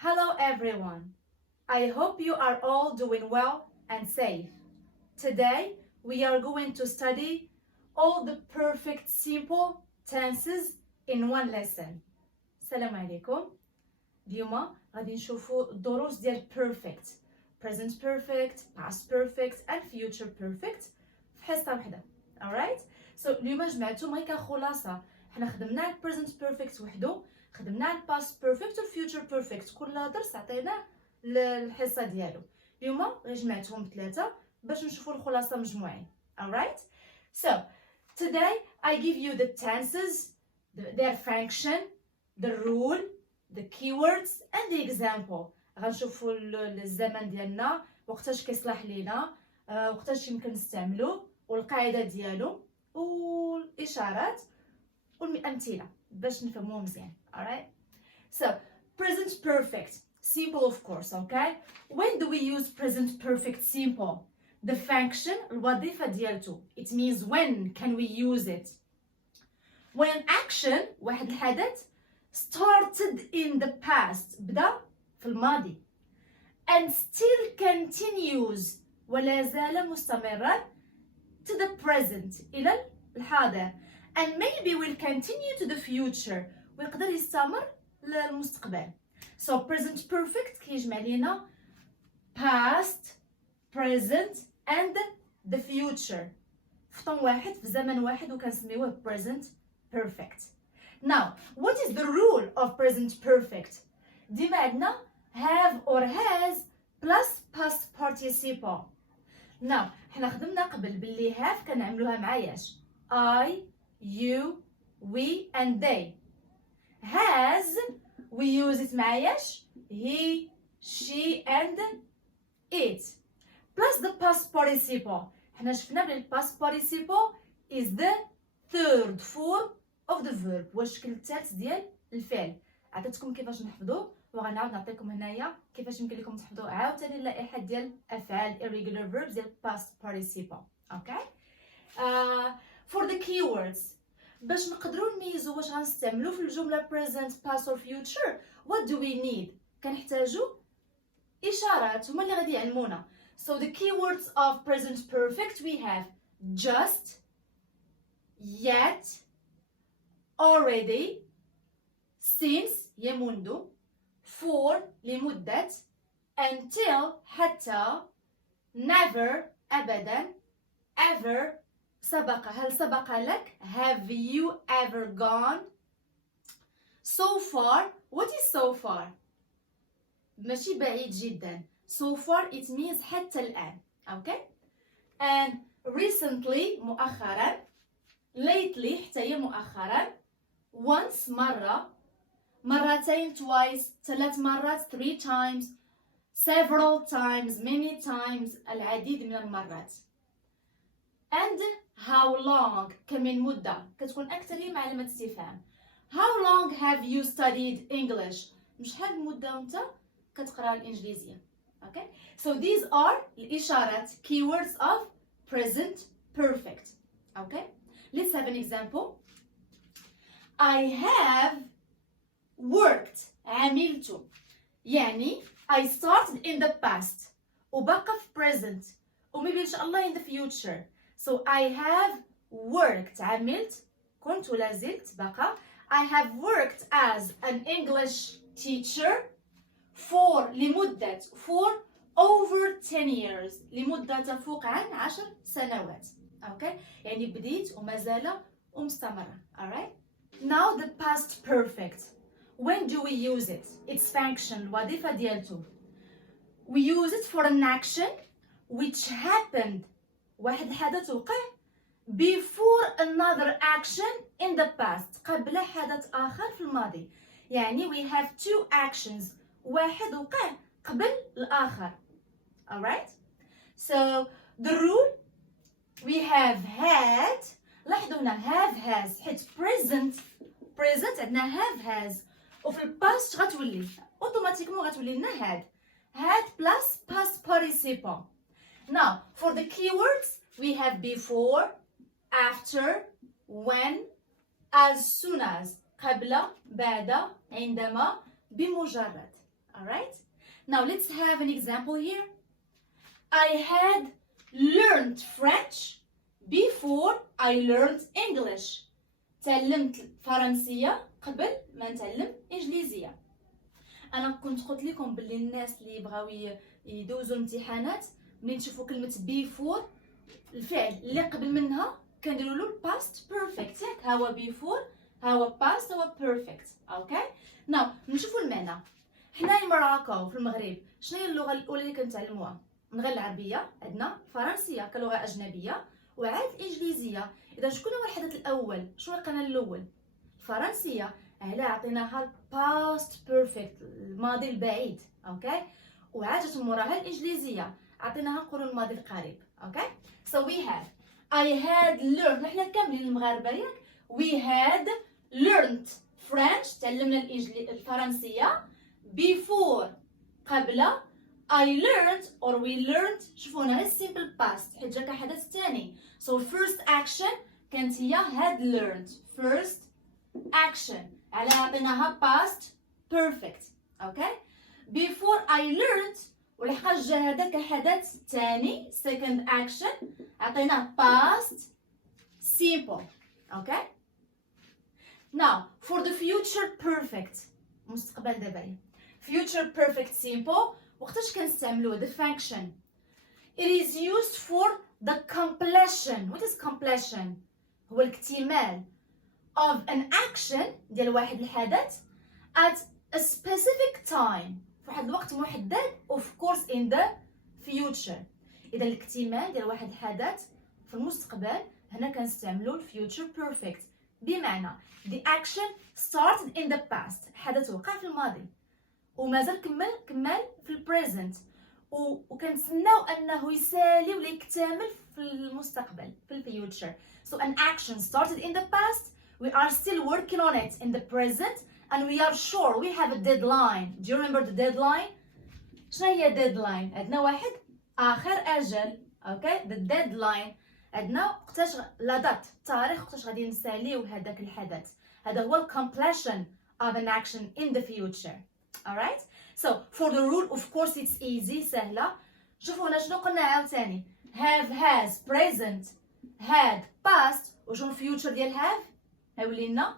Hello everyone. I hope you are all doing well and safe. Today we are going to study all the perfect simple tenses in one lesson. السلام عليكم. اليوم غادي نشوفوا الدروس ديال perfect, present perfect, past perfect and future perfect في حصة واحدة. Alright? So اليوم جمعتهم غير كخلاصة. حنا خدمنا present perfect وحده، خدمنا past perfect و future perfect. كل درس عطيناه الحصة ديالو. اليوم غير جمعتهم ثلاثة باش نشوفوا الخلاصة مجموعين. Alright? So today I give you the tenses, their function, the rule, the keywords and the example. غنشوفوا الزمن ديالنا، وقتاش كيصلح لينا، وقتاش يمكن نستعملوه، والقاعدة ديالو والإشارات والأمثلة باش نفهموه مزيان. Alright? So, present perfect. Simple of course, okay? When do we use present perfect simple? The function, الوظيفة ديالته. It means when can we use it? When an action, واحد الحدث, started in the past, بدأ في الماضي. And still continues, ولا زال مستمرا to the present, إلى الحاضر. And maybe will continue to the future, ويقدر يستمر للمستقبل. So present perfect كيجمع لينا past, present and the future في طون واحد، في زمن واحد، وكنسميوه present perfect. Now, what is the rule of present perfect? ديما عندنا have or has plus past participle. Now, حنا خدمنا قبل باللي have كنعملوها مع ياش؟ I, you, we and they. Has we use it مع ياش؟ he, she and it. Plus the past participle. حنا شفنا بلي past participle is the third form of the verb. هو الشكل الثالث ديال الفعل. عطيتكم كيفاش نحفظوه وغنعاود نعطيكم هنايا كيفاش يمكن لكم تحفظوا عاوتاني اللائحه ديال افعال irregular verbs ديال past participle. Okay? For the keywords, باش نقدروا نميزوا واش غنستعملوا في الجمله present, past or future, what do we need? كنحتاجوا اشارات هما اللي غادي يعلمونا. So the keywords of present perfect we have just, yet, already, since يمنذ, for لمدة, until حتى, never أبدا, ever سبق هل سبق لك, have you ever gone, so far. What is so far? ماشي بعيد جدا. So far it means حتى الآن. Okay? And recently مؤخرا, lately حتى هي مؤخرا, once مرة, مرتين twice, ثلاث مرات three times, several times, many times, العديد من المرات. And how long كمن مدة كتكون أكثر هي مع علامة استفهام. How long have you studied English? مش شحال المدة وأنت كتقرا الإنجليزية. Okay? So these are الإشارات, keywords of present perfect. Okay? Let's have an example. I have worked. عملت. يعني I started in the past. وبقى في present. وmaybe إن شاء الله in the future. So I have worked. عملت. كنت ولا زلت بقى. I have worked as an English teacher for لمدة for over 10 years. لمدة تفوق عن 10 سنوات. Okay? يعني بديت وما زال ومستمرة. Alright? Now the past perfect. When do we use it? Its function, الوظيفة ديالته. We use it for an action which happened. واحد الحدث وقع before another action in the past. قبل حدث آخر في الماضي. يعني we have two actions. واحد وقع قبل الآخر. Alright? So the rule we have had. لاحظوا هنا have has حيت present عندنا have has. وفي الباست غتولي اوتوماتيكمون غتولي لنا had plus past participle. Now for the keywords we have before, after, when, as soon as, قبل, بعد, عندما, بمجرد. alright? Now let's have an example here. I had learned French before I learned English. تعلمت الفرنسية قبل ما نتعلم إنجليزية. أنا كنت قلت لكم باللي الناس اللي بغاو يدوزوا الامتحانات منين تشوفوا كلمة before الفعل اللي قبل منها كنديروا له past perfect ياك ها هو before ها هو past ها هو perfect اوكي. ناو نشوفوا المعنى. حنايا مراكو في المغرب شنو هي اللغة الأولى اللي كنتعلموها؟ من غير العربية عندنا الفرنسية كلغة أجنبية وعاد الإنجليزية. إذا شكون هو الحدث الأول؟ شنو القناة الأول؟ الفرنسية على عطيناها past perfect الماضي البعيد اوكي. وعادت موراها الإنجليزية عطيناها نقولوا الماضي القريب اوكي. So we have I had learned نحنا كاملين المغاربة ياك we had learned French تعلمنا الفرنسية before قبل I learned or we learned شوفوا هنا غير simple past حيت جاك حدث ثاني. So first action كانت هي had learned first action على عطيناها past perfect اوكي. before I learned ولحقاش جا هذا كحدث ثاني second action عطيناه past simple اوكي. now for the future perfect مستقبل دابا future perfect simple وقتاش كنستعملوه the function it is used for the completion. what is completion؟ هو الاكتمال of an action ديال واحد الحدث at a specific time في واحد الوقت محدد of course in the future. إذا الاكتمال ديال واحد الحدث في المستقبل هنا كنستعملو future perfect بمعنى the action started in the past الحدث وقع في الماضي ومازال كمل في البريزنت وكنتسناو انه يسالي ولا يكتمل في المستقبل في الفيوتشر. so an action started in the past we are still working on it in the present and we are sure we have a deadline. do you remember the deadline؟ شنو هي deadline؟ عندنا واحد اخر اجل اوكي. the deadline عندنا وقتاش لا دات التاريخ وقتاش غادي نساليو هذاك الحدث. هذا هو completion of an action in the future. alright. so for the rule of course it's easy سهلة. شوفوا هنا شنو قلنا عاوتاني have has present had past وشنو future ديال have هيولي لنا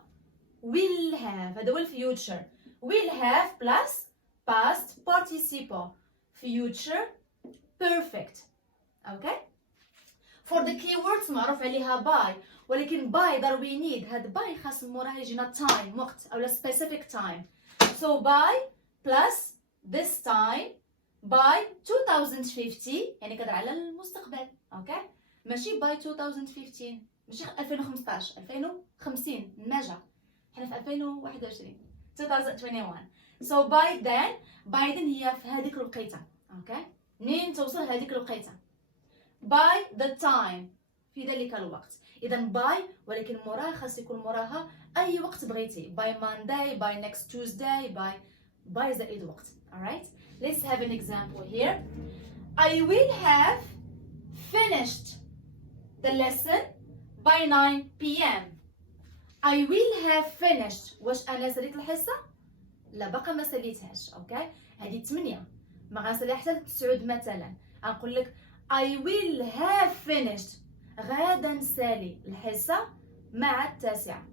will have. هذا هو الفيوتشر will have plus past participle future perfect okay. for the keywords معروف عليها by ولكن by ضروري need. هاد by خاص موراها يجينا time وقت أو specific time. so by plus this time by 2050 يعني كدر على المستقبل اوكي. ماشي by 2015 ماشي 2015 2050 نجا حنا في 2021 2021. so by then هي في هذيك الوقيته اوكي. منين توصل هذيك الوقيته by the time في ذلك الوقت. اذا by ولكن موراها خاص يكون موراها اي وقت بغيتي by Monday by next Tuesday by زائد وقت. alright. let's have an example here. I will have finished the lesson by 9 p.m. I will have finished. واش انا ساليت الحصه؟ لا باقا ما ساليتهاش اوكي. هذه 8 ما غنساليها حتى 9 مثلا. غنقول لك I will have finished غادا نسالي الحصه مع 9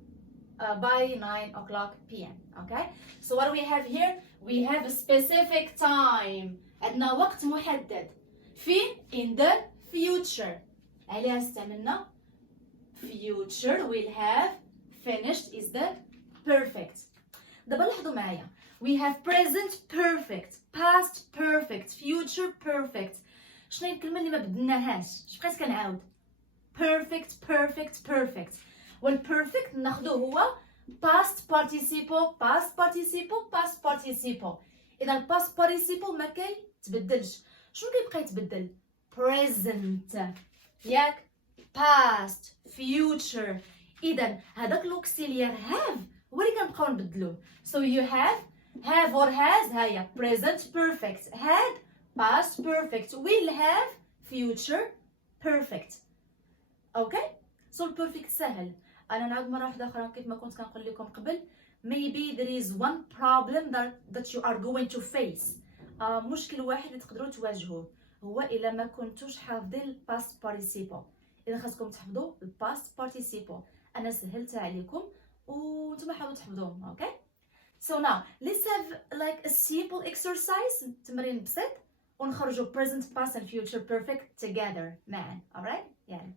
by 9 o'clock p.m. okay. so what do we have here? we have a specific time عندنا وقت محدد فين in the future عليها استعملنا future will have finished is the perfect. دابا لاحظوا معايا we have present perfect past perfect future perfect. شنو هي الكلمه اللي ما بدلناهاش؟ اش بقيت كنعاود perfect perfect perfect. والperfect ناخذوه هو past participle past participle past participle. اذا past participle ما كيتبدلش. شنو كيبقى يتبدل؟ present ياك past future. اذا هذاك لوكسيليير have هو اللي كنبقاو نبدلوه. so you have or has هيا present perfect had past perfect will have future perfect اوكي. so البيرفكت سهل. انا نعاود مره واحده اخرى كيف ما كنت كنقول لكم قبل maybe there is one problem that you are going to face. مشكل واحد اللي تقدروا تواجهوه هو إلا ما كنتوش حافظين الباست participle. إذا خاصكم تحفظوا الباست participle. أنا سهلتها عليكم وانتم حاولوا تحفظوهم. Okay? So now let's have like a simple exercise, تمرين بسيط، ونخرجوا present past and future perfect together معا. alright؟ يعني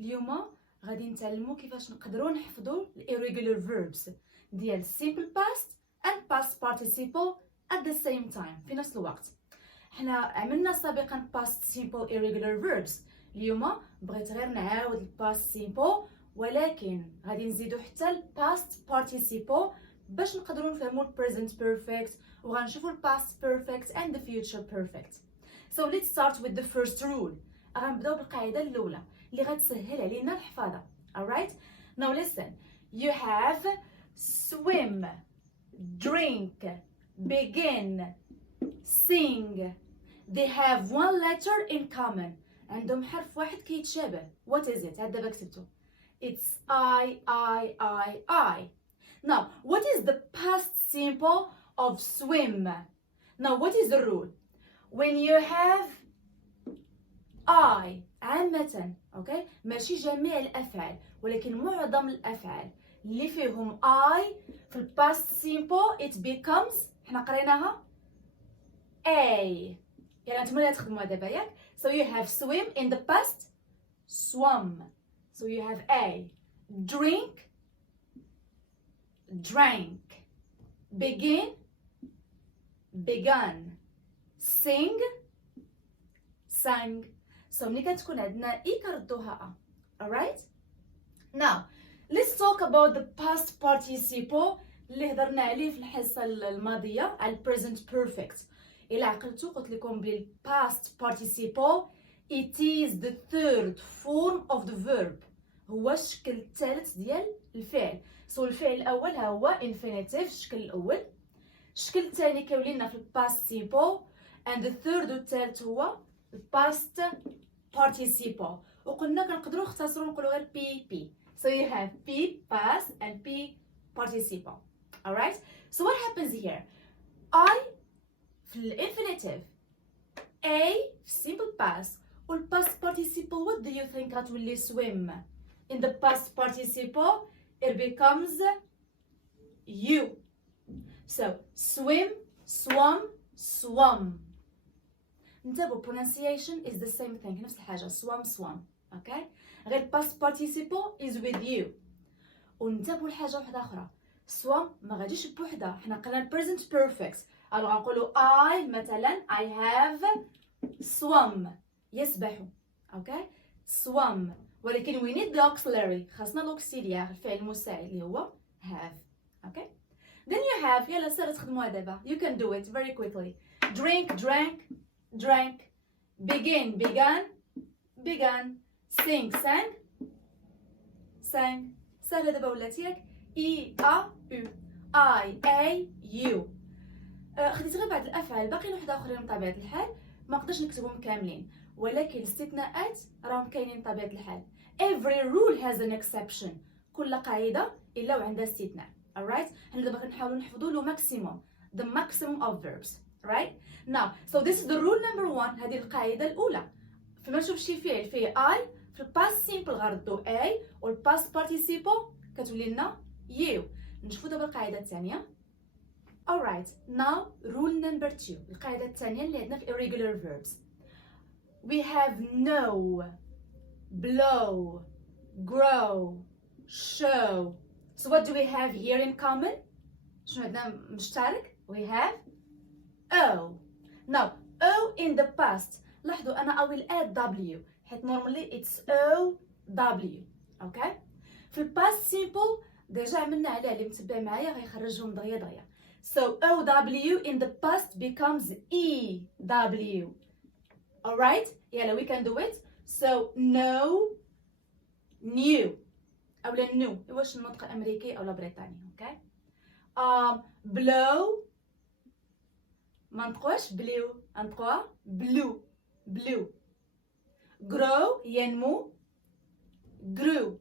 اليوم غادي نتعلموا كيفاش نقدروا نحفظوا irregular verbs ديال simple past and past participle at the same time في نفس الوقت. حنا عملنا سابقا past simple irregular verbs. اليوم بغيت غير نعاود past simple، ولكن غادي نزيدو حتى past participle باش نقدروا نفهموا present perfect وغنشوفوا past perfect and the future perfect. So let's start with the first rule. غنبداو بالقاعده الاولى اللي غتسهل علينا الحفاظه. alright? Now listen. You have swim, drink, begin, sing. They have one letter in common. عندهم حرف واحد كيتشابه. What is it? هاد دابا كتبتو. It's I. Now, what is the past simple of swim? Now, what is the rule? When you have I عامة، okay? ماشي جميع الأفعال ولكن معظم الأفعال اللي فيهم I في ال past simple it becomes، حنا قريناها A. يعني انتم اللي تخدموها دابا ياك. So you have swim in the past swum. So you have A. Drink drank. Begin begun. Sing sang. So ملي كتكون عندنا إي كردوها A. alright? Now let's talk about the past participle اللي هضرنا عليه في الحصة الماضية على present perfect. إلا عقلتو قلت لكم بلي past participle it is the third form of the verb. هو الشكل الثالث ديال الفعل. So الفعل الأول ها هو infinitive الشكل الأول. الشكل الثاني كيولي في past simple and the third والثالث هو past participle. وقلنا كنقدروا نختصروا نقولوا غير PP. So you have P past and P participle. alright? So what happens here? I في الانفينيتيف A في simple past وال past participle what do you think غتولي swim? In the past participle it becomes you. So swim, swum, swum. انتبهوا pronunciation is the same thing نفس الحاجة swum swum. okay? غير past participle is with you. ونتبهوا لحاجة واحدة أخرى swum ما غاديش بوحدها. حنا قلنا present perfect. ألو غنقولوا I مثلا I have swum يسبح. okay? swum. ولكن we need the auxiliary. خاصنا l'auxiliaire الفعل المساعد اللي هو have. okay? Then you have يلا سارة تخدموها دابا. You can do it very quickly. Drink drank drank. Begin began began. Sing sang sang. سهلة دابا ولات ياك. E A U I A U. خديت غير بعض الافعال باقيين وحده اخرين بطبيعه الحال ما نقدرش نكتبهم كاملين ولكن الاستثناءات راهم كاينين بطبيعه الحال. Every rule has an exception. كل قاعده الا وعندها استثناء. alright? حنا دابا كنحاولوا نحفظوا لو maximum the maximum of verbs. right? now so this is the rule number 1. هذه القاعده الاولى. فما نشوف شي فعل فيه I في الباست سيمبل غنردو A والباست participle كتولي لنا you. نشوفوا دابا القاعده الثانيه. alright now rule number 2. القاعده الثانيه اللي عندنا في irregular verbs. We have know, blow, grow, show. So what do we have here in common? شنو عندنا مشترك؟ We have O. Now O in the past. لاحظوا أنا I will add W حيت normally it's O W. okay? في ال past simple ديجا عملنا عليها اللي متبع معايا غيخرجهم دغيا دغيا. So OW in the past becomes EW. alright? يلا we can do it. So know, new. أولا new واش النطق أمريكي أو بريطاني. okay? blow ما نطقوش blue نطقوها blue blue. grow ينمو grew.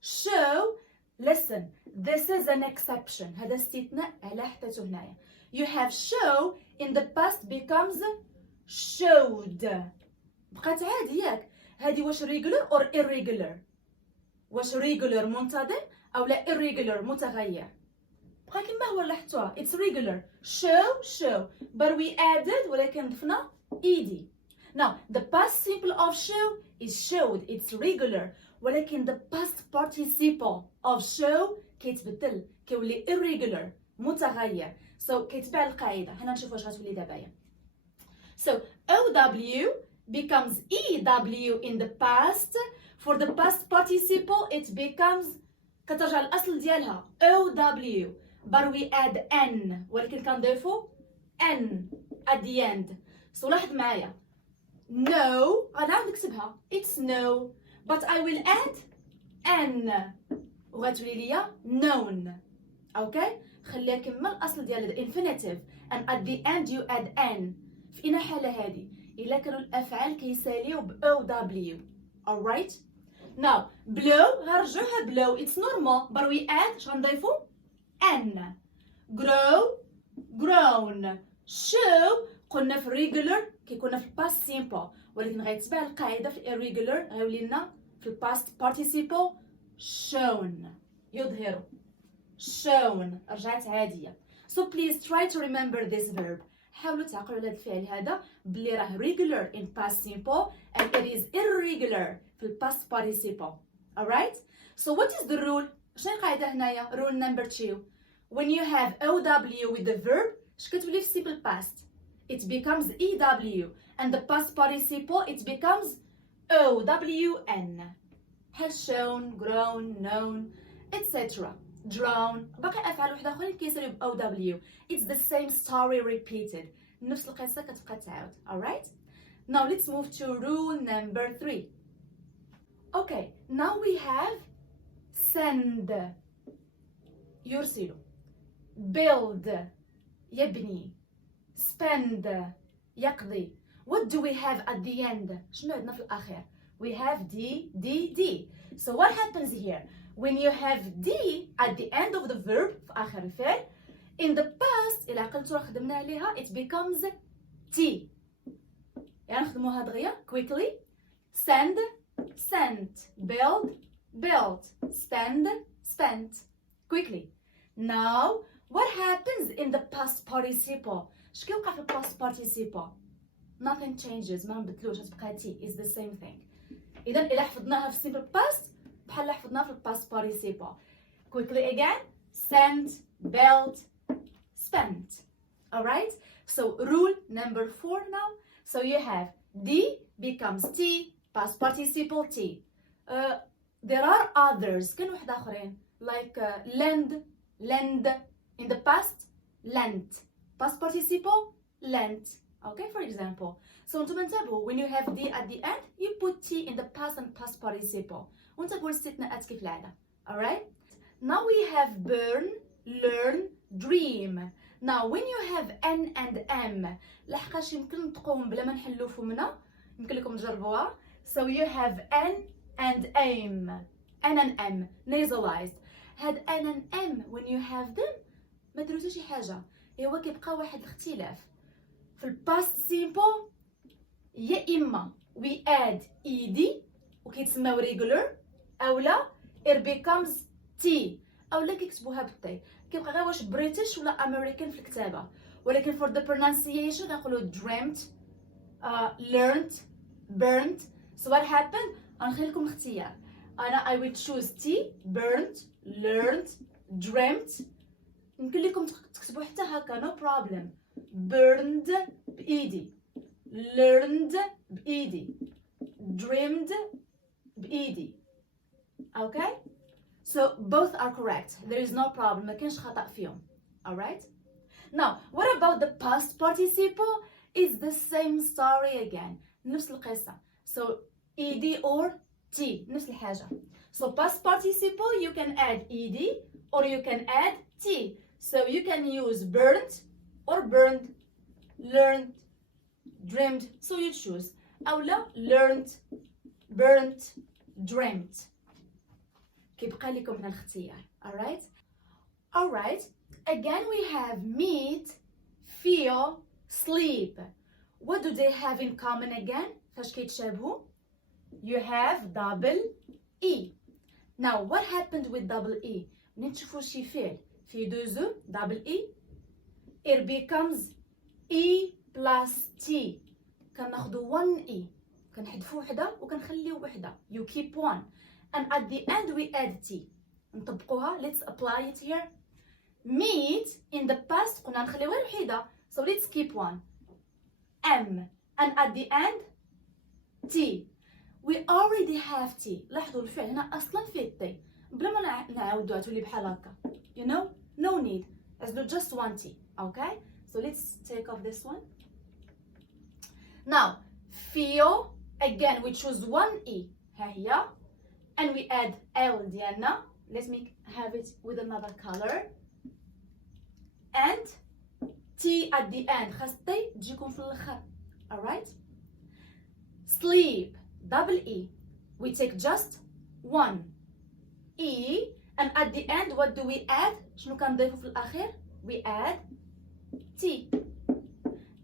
show listen this is an exception. هذا استثناء على حطيته هنايا. You have show in the past becomes showed. بقات عادي ياك. هذه واش regular or irregular؟ واش regular منتظم أو لا irregular متغير؟ بقى كما هو لاحظتوها. It's regular. Show. But we added ولكن ضفنا ed. Now the past simple of show is showed. It's regular. ولكن the past participle of show كيتبدل كيولي irregular متغير. So كيتبع القاعدة. هنا نشوف واش غتولي دابا. So OW becomes EW in the past. For the past participle it becomes كترجع للأصل ديالها OW. But we add N ولكن كنضيفو N at the end. So لاحظ معايا. No غنعاود نكتبها. It's no. But I will add N وغتولي ليا known. اوكي خليها كما الاصل ديال الانفينيتيف and at the end you add N. في اي حاله هذه الا كانوا الافعال كيساليو ب OW. alright now blow غنرجعوها blow. It's normal but we add اش غنضيفو N. grow grown. show قلنا في regular كيكون في past simple ولكن غيتبع القاعده في irregular غيولي لنا في past participle shown يظهر shown رجعت عاديه. So please try to remember this verb. حاولوا تعقلوا على هذا الفعل هذا بلي راه regular in past simple and it is irregular في past participle. alright so what is the rule؟ شنو القاعده هنايا؟ rule number 2. when you have OW with the verb اش كتولي في simple past؟ it becomes EW and the past participle it becomes OWN. has shown, grown, known, etc. drawn. باقي افعال وحده اخرين كيساليو ب OW. it's the same story repeated. نفس القصه كتبقى تعاود. alright now let's move to rule number 3. okay now we have send يرسل, build يبني, spend يقضي. what do we have at the end؟ شنو عندنا في الأخير؟ we have D. so what happens here when you have D at the end of the verb في آخر الفعل in the past إلا عقلتوا خدمنا عليها it becomes T. يعني نخدموها دغيا quickly. send sent, build built, spend spent quickly. now what happens in the past participle؟ اش كيوقع في past participle؟ nothing changes ما نبدلوش تبقى T. is the same thing. إذا إلا حفظناها في simple past بحال حفظناها في past participle. quickly again sent, built, spent. alright so rule number 4 now. so you have D becomes T, past participle T. there are others. كاين واحد آخرين like lend in the past lent, past participle lent. okay for example so نتوما انتبهوا when you have D at the end you put T in the past and past participle وانتبهوا الاستثناءات كيف العادة. alright now we have burn, learn, dream. now when you have N and M لحقاش يمكن نطقوهم بلا ما نحلو فمنا يمكن لكم تجربوها. so you have N and aim. N and M nasalized. هاد N and M when you have them ما ديروا حتى شي حاجة. هو كيبقى واحد الاختلاف في الباست سيمبل يا اما we add ed وكيتسماو regular اولا it becomes t اولا كيكتبوها بالطي. كيبقى غير واش بريتش ولا امريكان في الكتابه ولكن for the pronunciation كنقولوا dreamt, learned, burnt. so what happened غنخلي لكم الاختيار. انا I will choose t burnt, learned, dreamt. يمكن لكم تكتبوا حتى هكا no problem. burned بإيدي, learned بإيدي, dreamed بإيدي. okay so both are correct. there is no problem. ما كاينش خطأ فيهم. alright now what about the past participle? it's the same story again. نفس القصة. so ed or t نفس الحاجة. so past participle you can add ed or you can add t. so you can use burnt or burned, learned, dreamed. so you choose. أولا learned, burnt, dreamt. كيبقى لكم هنا الاختيار. alright Alright, again we have meet, feel, sleep. What do they have in common again? فاش كيتشابهوا؟ You have double E. Now what happened with double E? ملي تشوفوا شي فعل فيه دو زو double E, it becomes E plus T. كناخدو 1 E, كنحذفو وحدة وكنخليو وحدة. You keep one. And at the end we add T. نطبقوها. Let's apply it here. Meet in the past قلنا نخليوها الوحيدة. So let's keep one. M. And at the end T. We already have T. لاحظوا الفعل هنا أصلا فيه T. بلا ما نعاودوها تولي بحال هكا. You know? No need. Let's do just one T. Okay? So let's take off this one. Now, feel. Again, we choose one E. ها هي. And we add L ديالنا. Let me have it with another color. And T at the end. خاص تي تجيكم في الآخر. Alright? Sleep. Double E. We take just one E. And at the end, what do we add? شنو كنضيفو في الأخير? We add T.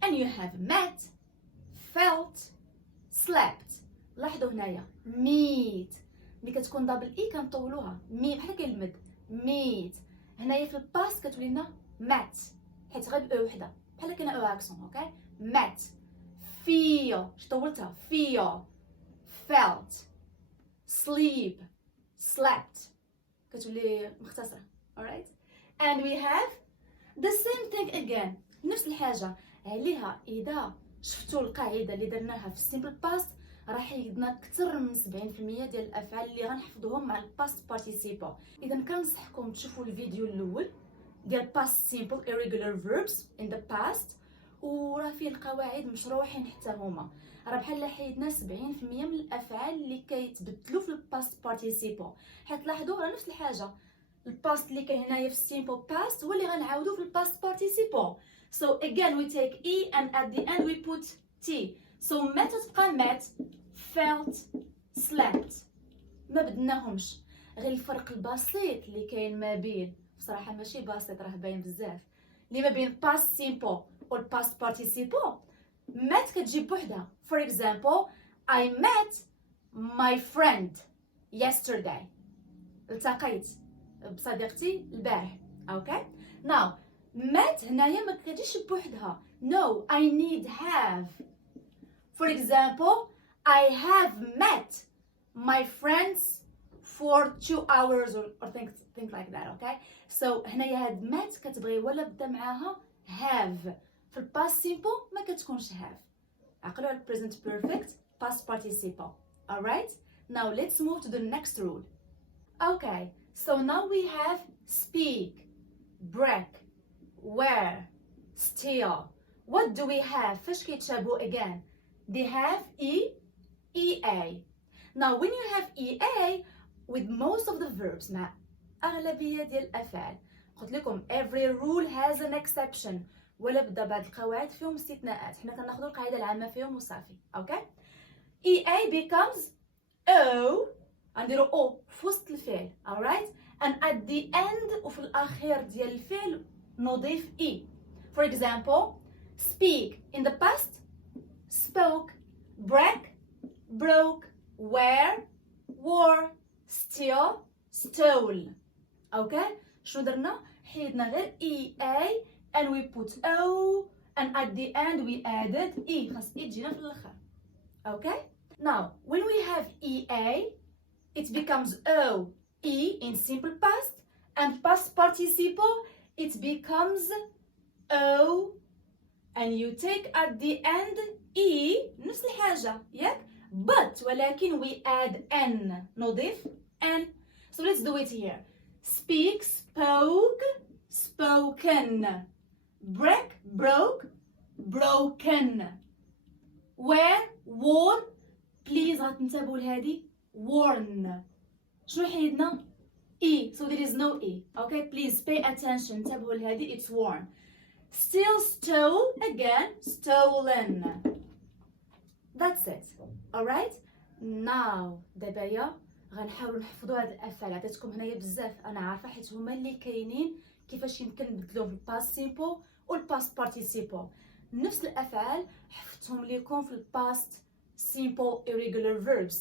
And you have met, felt, slept. لاحظوا هنايا meet. ملي كتكون دبل اي كنطولوها مي بحال كيلمد meet. هنايا في الباست كتولي لنا met حيت غير او وحده بحال كاينه او اكسون. اوكي met. feel طولتها feel, felt, sleep, slept كتولي مختصرة. alright. And we have the same thing again. نفس الحاجة عليها. إذا شفتوا القاعدة اللي درناها في السيمبل باست راح يجدنا أكثر من 70% ديال الأفعال اللي غنحفظوهم مع الباست بارتيسيبل. إذا كنصحكم تشوفوا الفيديو الأول ديال past simple irregular verbs in the past وراه فيه القواعد مشروحين حتى هما. راه بحال حيدنا 70% من الافعال اللي كيتبدلوا في الباست بارتيسيبل. حيت لاحظوا راه نفس الحاجه الباست اللي كاين هنايا في السيمبل باست هو اللي غنعاودو في الباست بارتيسيبل. So again we take E and at the end we put T. So met تبقى met, felt, slept. ما بدناهمش. غير الفرق البسيط اللي كاين ما بين بصراحه ماشي بسيط راه باين بزاف اللي ما بين past simple or past participle. met كتجي بوحدها. For example, I met my friend yesterday. التقيت بصديقتي البارح. Okay? Now, met هنايا ما كتجيش بوحدها. No, I need have. For example, I have met my friends for 2 hours or things like that. Okay? So هنايا هاد met كتبغي ولا بدا معاها have. في الباست سيمبل ما كتكونش have. عقلوا على present perfect past participle. Alright? Now let's move to the next rule. Okay, so now we have speak, break, wear, steal. What do we have? فاش كيتشابهوا again? They have EA. Now when you have EA with most of the verbs مع أغلبية ديال الأفعال قلت لكم every rule has an exception. ولا بدا بعض القواعد فيهم استثناءات. حنا كناخذوا القاعده العامه فيهم وصافي. اوكي EA becomes O. غنديرو O في وسط الفعل. alright. and at the end وفي الاخير ديال الفعل نضيف E. For example, speak in the past spoke, break, broke, wear, wore, steal, stole. اوكي شنو درنا؟ حيدنا غير EA and we put O and at the end we added E. خاص E تجينا في الآخر. Okay? Now, when we have EA, it becomes O, E in simple past, and past participle, it becomes O, and you take at the end E, نفس الحاجة, ياك? But ولكن we add N, نضيف N. So let's do it here. Speak, spoke, spoken. Break, broke, broken. Wear, worn. Please غتنتبهوا لهذه worn. شنو حيدنا؟ E. So there is no E. Okay, please pay attention. انتبهوا لهذه it's worn. Still, stole. Again, stolen. That's it. Alright? Now دابا غنحاولوا نحفظوا هاد الافعال. عطيتكم هنايا بزاف انا عارفه حيت هما اللي كاينين كيفاش يمكن نبدلوهم في الباست سيمبل والباست participle. نفس الافعال حفتهم لكم في الباست simple irregular verbs.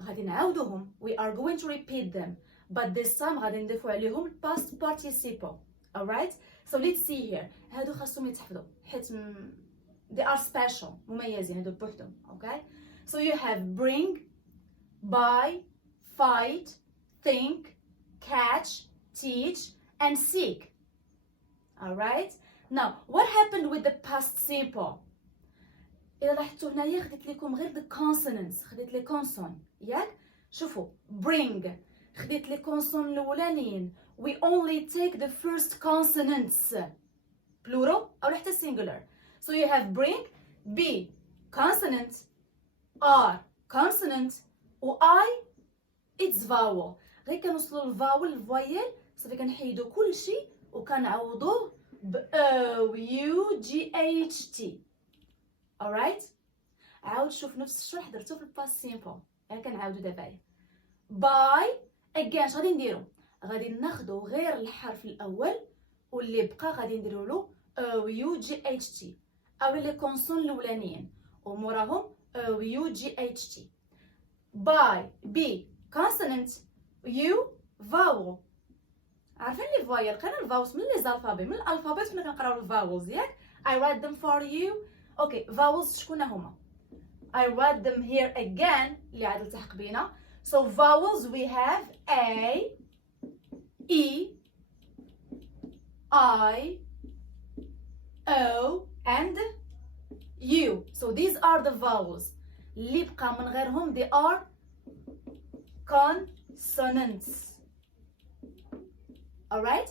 غادي نعاودوهم. We are going to repeat them, but this time غادي نضيفوا عليهم الباست participle. alright, so let's see here. هادو خاصهم يتحفظوا حيت they are special, مميزين هادو بوحدهم. okay, so you have bring, buy, fight, think, catch, teach and seek. alright, now what happened with the past simple? إلا لاحظتوا هنايا خديت لكم غير the consonants، خديت لي كونسون ياك. شوفوا bring خديت لي كونسون الاولانيين. we only take the first consonants plural او حتى singular. so you have bring B consonant, R consonant و I it's vowel. غير كنوصلوا للفاول الفويل صافي كنحيدوا كلشي وكنعوضوه ب O U G H T. alright, عاود شوف نفس الشرح درتو في الباست سيمبل. انا كنعاودو دابا. باي اجين اش غادي نديرو؟ غادي ناخدو غير الحرف الاول واللي بقى غادي نديرو له او يو جي اتش تي او لي كونسون الاولانيين وموراهم او يو جي اتش تي. باي بي كونسونانت يو فاول. عارفين لي فايل قرا الفاوس من لي زالفابي من الالفابيت حنا كنقراو الفاولز ياك. I write them for you. اوكي vowels شكون هما؟ I write them here again اللي عاد التحق بينا. so vowels we have A, E, I, O and U. so these are the vowels. اللي بقى من غيرهم they are consonants. alright,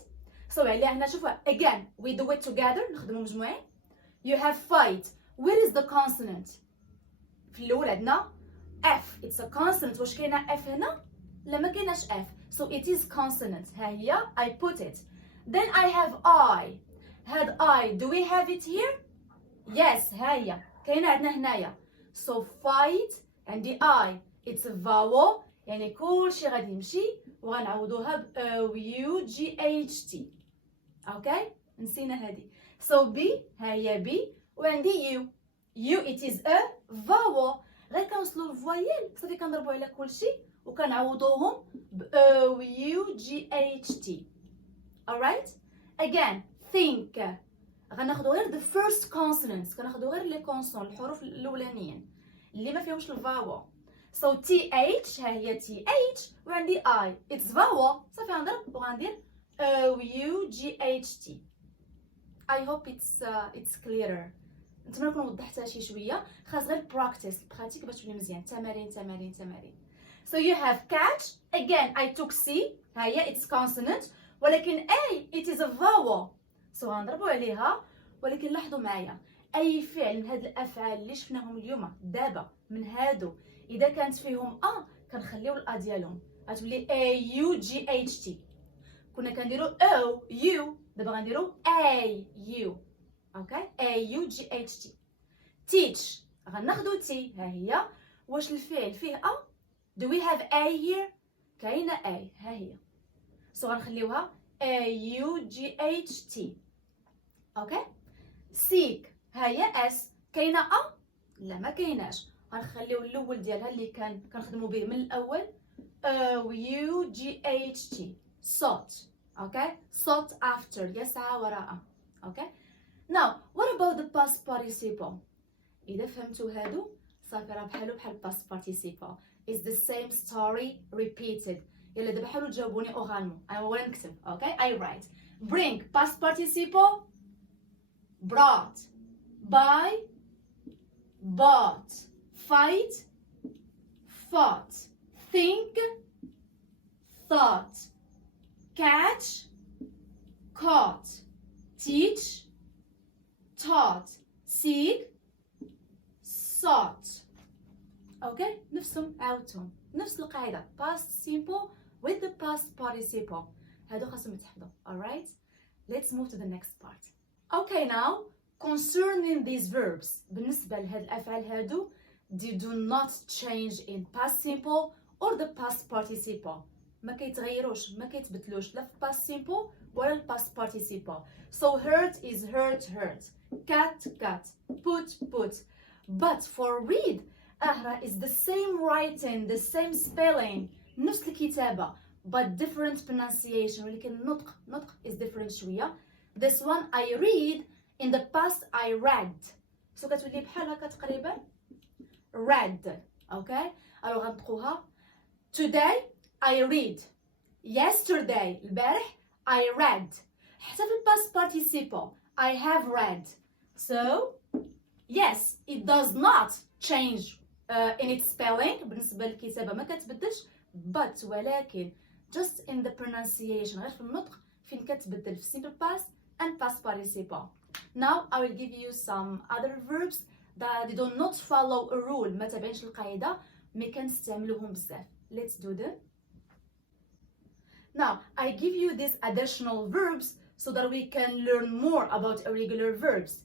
so عليها هنا شوفوا again we do it together نخدموا مجموعين. you have fight. where is the consonant؟ في الأول عندنا F. it's a consonant. واش كاينة F هنا؟ لا ما كايناش F. so it is consonant. ها هي I put it. then I have I. هاد I do we have it here؟ yes ها هي كاينة عندنا هنايا. so fight عندي I it's a vowel يعني كلشي غادي يمشي وغنعوضوها ب O U G H T. اوكي نسينا هادي. so B ها هي B وعندي U. U it is a vowel. غير كنوصلوا للفوايل صافي كنضربوا على كلشي وكنعوضوهم ب O U G H T. alright, again think غناخدو غير the first consonants. كناخدو غير لي كونسون الحروف الاولانيين اللي ما فيهمش الفاول. so TH ها هي TH وعندي I it's vowel صافي غنضرب وغندير O U G H T. I hope it's clearer. نتمنى نكون وضحتها شي شويه. خاص غير براكتيس براتيك باش تولي مزيان. تمارين تمارين تمارين. so you have catch again I took C ها هي it's consonant ولكن A it is a vowel. so غنضربوا عليها. ولكن لاحظوا معايا اي فعل من هاد الافعال اللي شفناهم اليوم دابا من هادو اذا كانت فيهم كنخليو الأ ديالهم غتولي A U G H T. كنا كنديرو O U دابا غنديرو A U. اوكي A U G H T. teach غناخدو T ها هي. واش الفعل فيه do we have A here؟ كاينه A ها هي. so غنخليوها A U G H T. اوكي seek ها هي S كاينه لا ما كايناش. غنخليو الاول ديالها اللي كنخدموا به من الاول O U G H T. sought. اوكي sought after يسعى وراء. اوكي now what about the past participle؟ اذا فهمتوا هادو صافي راه بحال past participle is the same story repeated. يلا دابا حاولوا تجاوبوني اورالمون. انا اولا نكتب. اوكي I write bring past participle brought, buy bought, fight fought, think thought, catch caught, teach taught, seek sought. اوكي نفسهم عاودتهم نفس القاعده past simple with the past participle. هادو خاصهم يتحفظوا. alright, let's move to the next part. okay now concerning these verbs بالنسبه لهاد الافعال هادو they do not change in past simple or the past participle. ما كيتغيروش ما كيتبدلوش لا في past simple ولا ال past participle. So hurt is hurt. Cat put. But for read راه is the same writing, the same spelling, نفس الكتابة but different pronunciation. ولكن النطق is different شوية. This one I read, in the past I read. So كتولي بحال هكا تقريبا read. Okay. alors غنطقوها today I read. yesterday البارح I read. حتى في past participle I have read. So yes, it does not change in its spelling. بالنسبة للكتابة ما كتبدلش but ولكن just in the pronunciation غير في النطق فين كتبدل في simple past and past participle. Now I will give you some other verbs that they do not follow a rule. ما تابعينش القاعدة مي كنستعملوهم بزاف. Let's do them. Now I give you these additional verbs so that we can learn more about irregular verbs.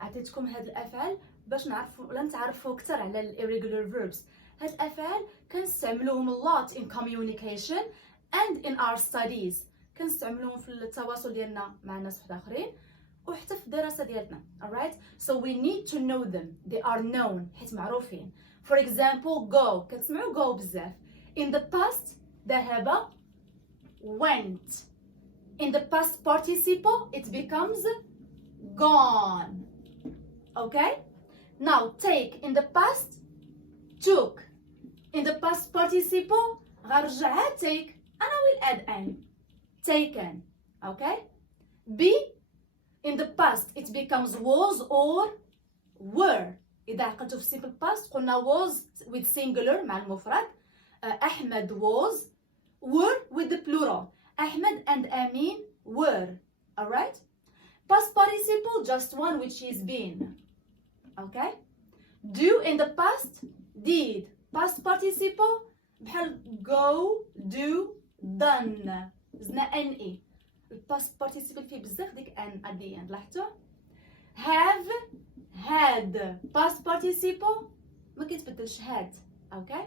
عطيتكم هاد الافعال باش نعرفوا ولا نتعرفوا اكثر على ال irregular verbs. هاد الافعال كنستعملوهم a lot in communication and in our studies. كنستعملوهم في التواصل ديالنا مع ناس اخرين وحتى في الدراسة ديالنا. alright, so we need to know them. They are known حيت معروفين. For example, go. كتسمعوا go بزاف. In the past ذهب went. In the past participle it becomes gone. Okay? Now take. In the past took. In the past participle غنرجعها take and I will add an. taken. Okay? be. In the past it becomes was or were. إذا عقلتوا في simple past قلنا was with singular مع المفرد. أحمد was. were with the plural. أحمد and Amin were. Alright? Past participle just one which is been. Okay? Do in the past did. Past participle بحال go, do, done. زدنا NE. الباست participle فيه بزاف ديك ان at the end. لاحظتوا؟ have had. past participle ما كيتبدلش had. okay?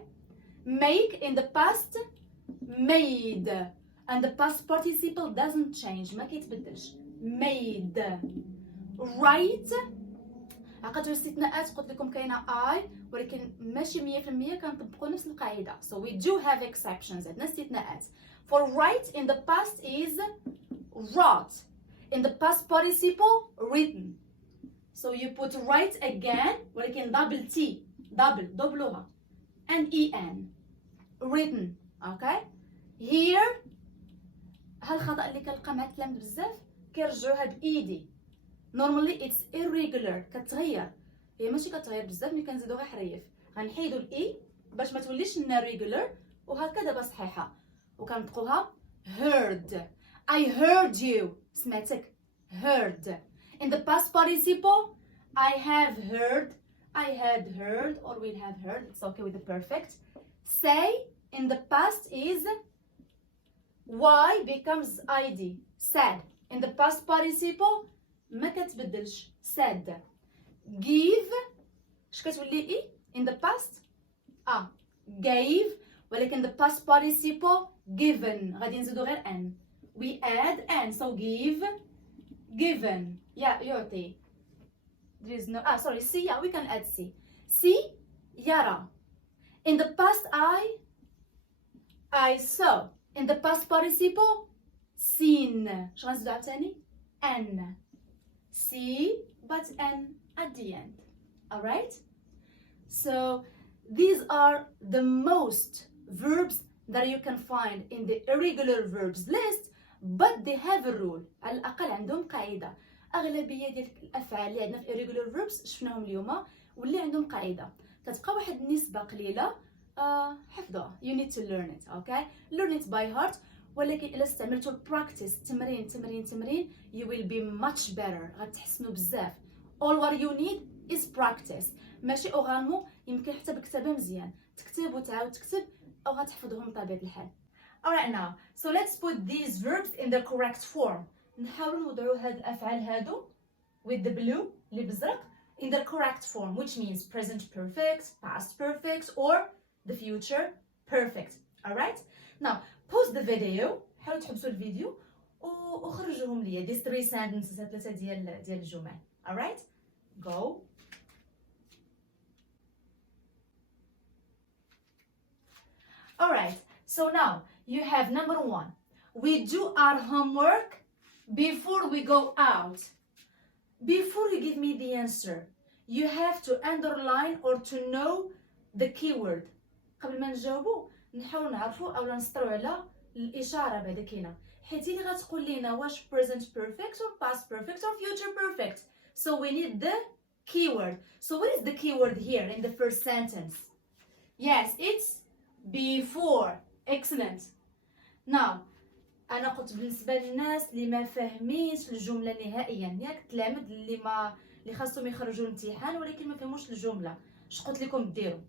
make in the past made and the past participle doesn't change ما كيتبدلش made. write عقدتوا الاستثناءات قلت لكم كاينه I ولكن ماشي 100% كنطبقوا نفس القاعده. so we do have exceptions. عندنا استثناءات. for write in the past is wrote. In the past participle written. So you put write again ولكن double T. دوبلوها and en. written. okay? here هالخطأ اللي كنلقى مع التلاميذ بزاف كيرجعوها بإيدي. normally it's irregular كتغير. هي ماشي كتغير بزاف ملي كنزيدو غير حريف. غنحيدو الإي باش ما توليش لنا regular وهكا دابا صحيحة. وكنطقوها heard. I heard you. سمعتك. heard. In the past participle I have heard. I had heard or will have heard. It's okay with the perfect. say in the past is Y becomes id. said. In the past participle ما كتبدلش. said. give اش كتولي اي in the past gave ولكن the past participle given غادي نزيدو غير ان. we add and so give given. يعطي. there is no sorry see. we can add see. see يرى. in the past I saw. in the past participle seen. اش غنزيدو عاوتاني ان. see but n at the end. alright? so these are the most verbs that you can find in the irregular verbs list, but they have a rule. على الأقل عندهم قاعدة. أغلبية ديال الأفعال اللي عندنا في irregular verbs شفناهم اليوم واللي عندهم قاعدة. كتبقى واحد النسبة قليلة حفظوها. you need to learn it. okay? learn it by heart. ولكن إلا استعملتوا practice تمرين you will be much better. غتحسنوا بزاف. all what you need is practice. ماشي أوغالمو يمكن حتى بكتابة مزيان تكتب وتعاود تكتب أو غتحفظهم بطبيعة الحال. Alright now, so let's put these verbs in the correct form. نحاول نوضعوا هاد الأفعال هادو with the blue اللي بزرق in the correct form, which means present perfect, past perfect, or the future perfect. Alright? Now, pause the video، حاولوا تحبسوا الفيديو وخرجوهم ليا these 3 sentences، 3 ديال الجمل. alright go. alright so now you have number 1, we do our homework before we go out. Before you give me the answer you have to underline or to know the keyword. قبل ما نجاوبوا نحاول نعرفوا اولا نسطروا على الاشاره بعدا كاينه، حيت اللي غتقول لينا واش present perfect or past perfect or future perfect. So we need the keyword. So what is the keyword here in the first sentence? Yes, it's before. Excellent. Now انا قلت بالنسبه للناس اللي ما فاهمينش الجمله نهائيا، ياك التلاميذ اللي خاصهم يخرجوا الامتحان ولكن ما فهموش الجمله، اش قلت لكم ديروا؟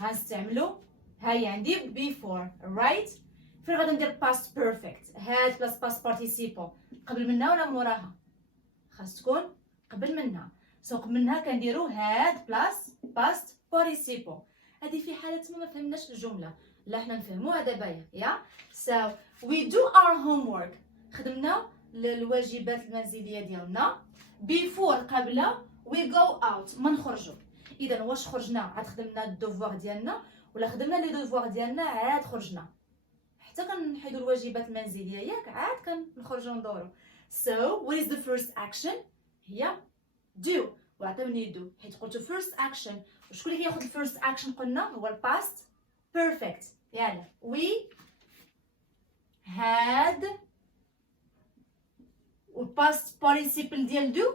غنستعملوا هاي عندي before right. فين غادي ندير past perfect؟ had plus past participle قبل منها ولا موراها؟ خاص تكون قبل منها. سو قبل منها كنديروا had plus past participle. هذه في حاله ما فهمناش الجمله، لا حنا نفهموها دابا يا. so we do our homework، خدمنا الواجبات المنزليه ديالنا before قبل we go out ما نخرجوا. اذا واش خرجنا عاد خدمنا الدوفوار ديالنا ولا خدمنا لي دوفوار ديالنا عاد خرجنا، حتى كنحيدوا الواجبات المنزليه ياك عاد كنخرجوا ندوروا. so what is the first action؟ هي do. وعطيوني do حيت قلت first action. وشكون اللي كياخذ first action؟ قلنا هو past perfect. يلا we had و past participle ديال do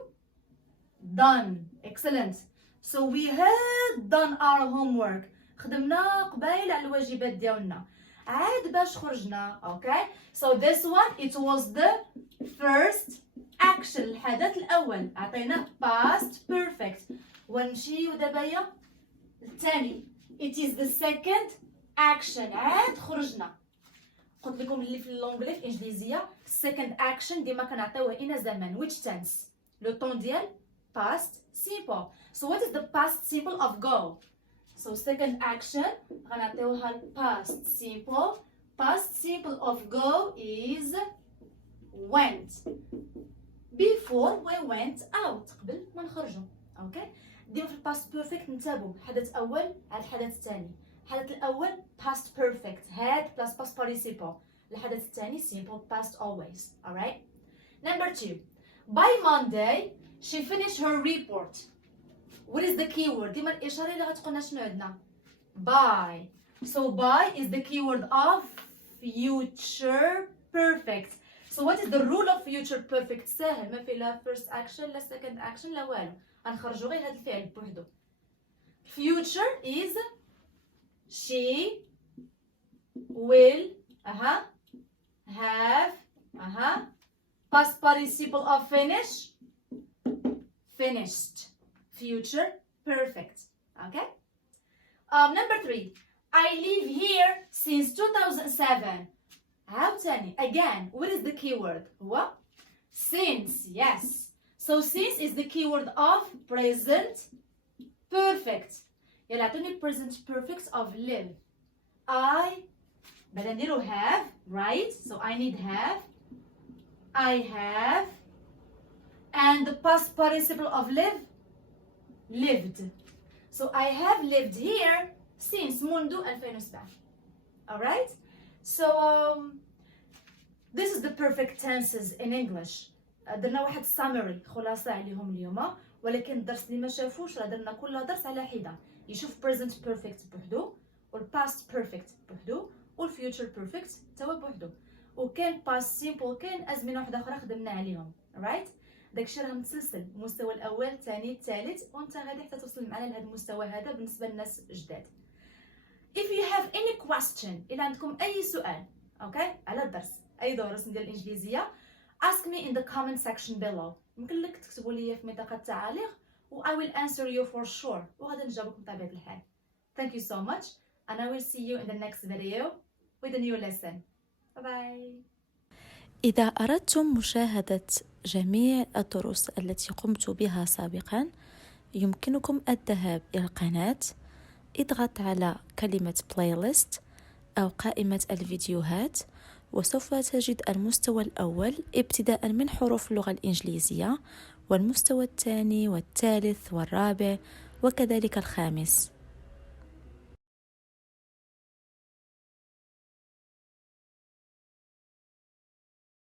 done. excellent. so we had done our homework، خدمنا قبيل على الواجبات ديالنا عاد باش خرجنا. okay so this one it was the first action، الحدث الاول عطينا past perfect. ونمشيو دابا الثاني it is the second action، عاد خرجنا. قلت لكم اللي في اللونجلي في الانجليزيه second action ديما كنعطيوه الى زمن which tense، لو طون ديال past simple. so what is the past simple of go؟ so second action غنعطيوها past simple. past simple of go is went. before we went out قبل ما نخرجوا. اوكي ديما في الباست بيرفكت نتابعوا حدث اول عاد حدث ثاني. الحدث الاول past perfect had plus past participle، الحدث الثاني simple past always. alright number 2 by Monday she finished her report. what is the keyword؟ ديما الاشاره اللي غتقولنا شنو عندنا by. so by is the keyword of future perfect. so what is the rule of future perfect؟ سهل، ما في لا first action لا second action لا والو، غنخرجوا غير هذا الفعل بوحدو. future is she will have past participle of finish finished. future perfect. okay number 3 I live here since 2007. عاوتاني again what is the keyword؟ هو since. yes so since is the keyword of present perfect. يلا عطوني present perfect of live. I بدنا نديرو have right so I need have. I have and the past participle of live lived. so I have lived here since منذ 2007. alright so this is the perfect tenses in English. درنا واحد summary خلاصة عليهم اليوم، ولكن الدرس اللي ما شافوش راه درنا كل درس على حدة يشوف present perfect بوحدو والpast perfect بوحدو والfuture perfect توا بوحدو، وكان past simple كان أزمنة واحدة أخرى خدمنا عليهم. right داكشي راه متسلسل، المستوى الأول الثاني الثالث وأنت غادي حتى توصل معنا لهذا المستوى هذا بالنسبة للناس جداد. if you have any question إلا عندكم أي سؤال okay على الدرس أي دروس ديال الإنجليزية ask me in the comment section below. يمكن لك تكتبوا لي في منطقة التعاليق و I will answer you for sure وغادي نجاوبكم بطبيعة الحال. Thank you so much and I will see you in the next video with a new lesson. Bye bye. إذا أردتم مشاهدة جميع الدروس التي قمت بها سابقا يمكنكم الذهاب إلى القناة، اضغط على كلمة playlist أو قائمة الفيديوهات، وسوف تجد المستوى الأول ابتداء من حروف اللغة الإنجليزية، والمستوى الثاني والثالث والرابع وكذلك الخامس.